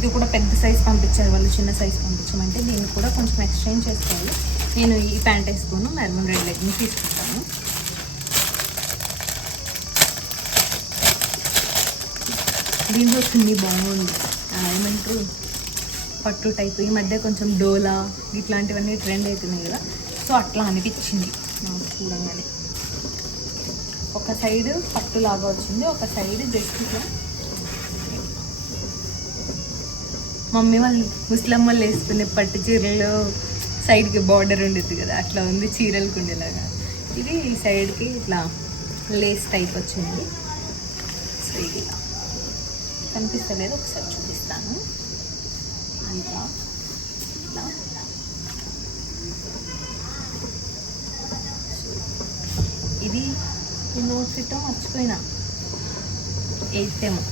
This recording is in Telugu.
ఇది కూడా పెద్ద సైజ్ పంపించారు వాళ్ళు, చిన్న సైజ్ పంపించమంటే దీన్ని కూడా కొంచెం ఎక్స్చేంజ్ చేసుకోవాలి. నేను ఈ ప్యాంట్ వేసుకోను, మెరూన్ రెడ్ లెగ్గిన్స్ తీసుకుంటాను. దీంట్లో చున్నీ బాగుంది, ఏమంటారు పట్టు టైప్. ఈ మధ్య కొంచెం డోలా ఇట్లాంటివన్నీ ట్రెండ్ అవుతున్నాయి కదా, సో అట్లా అనిపించింది నాకు చూడంగానే. ఒక సైడ్ పట్టులాగా వచ్చింది, ఒక సైడ్ జస్ట్ ఇట్లా మమ్మీ వాళ్ళు ముస్లిం వాళ్ళు వేసుకునే పట్టు చీరలు సైడ్కి బార్డర్ ఉండేది కదా, అట్లా ఉంది చీరలకు ఉండేలాగా. ఇది సైడ్కి ఇట్లా లేస్ టైప్ వచ్చింది. సో ఇది ఇలా కనిపిస్తలేదు, ఒకసారి చూపిస్తాను. ఇట్లా ఇట్లా ఇది నోట్ ఫిట్ మర్చిపోయినా 8th ఏమో